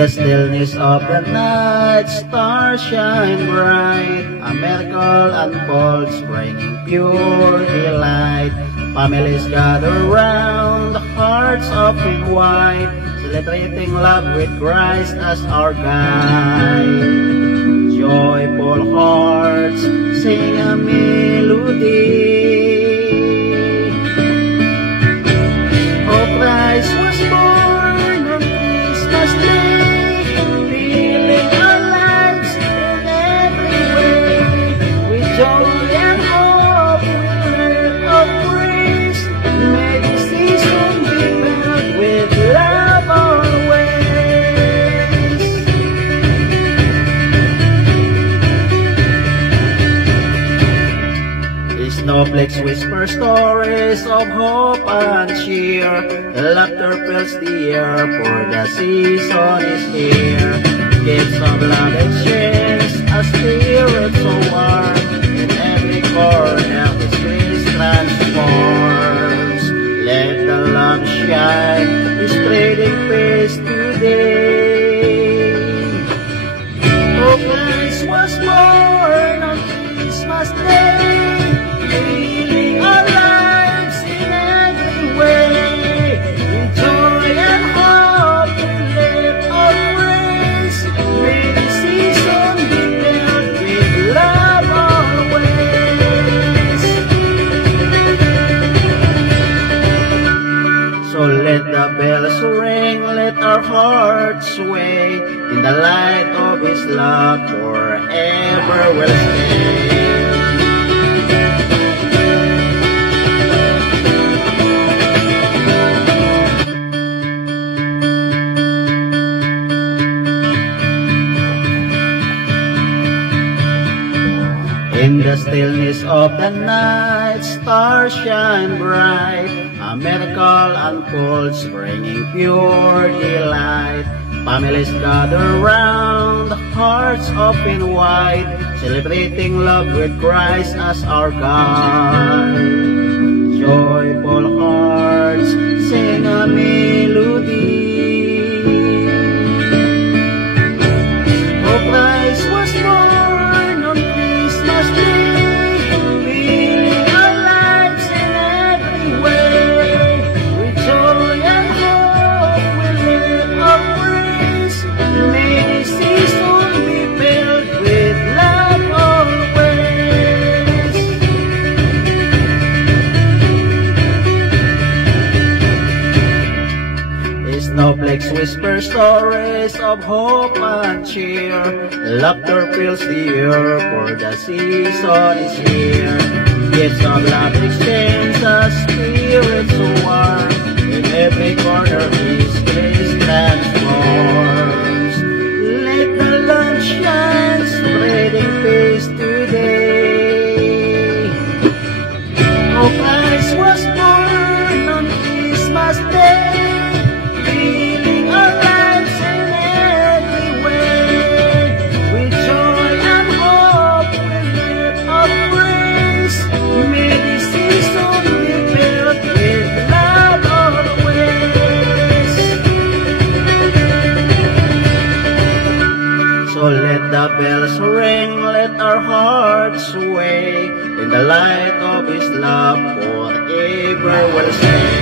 the stillness of the night, stars shine bright. A miracle unfolds, bringing pure delight. Families gather round, the hearts open wide, celebrating love with Christ as our guide. Joyful hearts sing a melody. Oh, Christ was born on Christmas Day, filling our lives in every way. With joy and hope, we live of grace. May this season be filled with love always. Snowflakes whisper stories of hope and cheer. Laughter fills the air, for the season is here. Gifts of love exchange, a spirit so warm. In every corner His grace transforms. Let the love shine, spreading peace today. Oh, Christ was born on Christmas Day, healing our lives in every way. With joy and hope, we live our praise. May the season be filled with love always. So let the bells ring, let our hearts sway. In the light of His love, forever will stay. In the stillness of the night, stars shine bright. A miracle unfolds, bringing pure delight. Families gather round, hearts open wide, celebrating love with Christ as our guide. Joyful hearts sing a melody. Oh, Christ was born on Christmas Day, filling our lives in every way. With joy and hope, we live our praise. May this season be filled with love always. Snowflakes whisper stories of hope and cheer. Laughter fills the air, for the season is here. Gifts of love exchange, a spirit so warm. In every corner His grace transforms. Let the love shine, spreading peace today. Oh, Christ was born on Christmas Day, healing our lives in every way. With joy and hope, we live our praise. May this season be filled with love always. So let the bells ring, let our hearts sway. In the light of His love, forever will stay.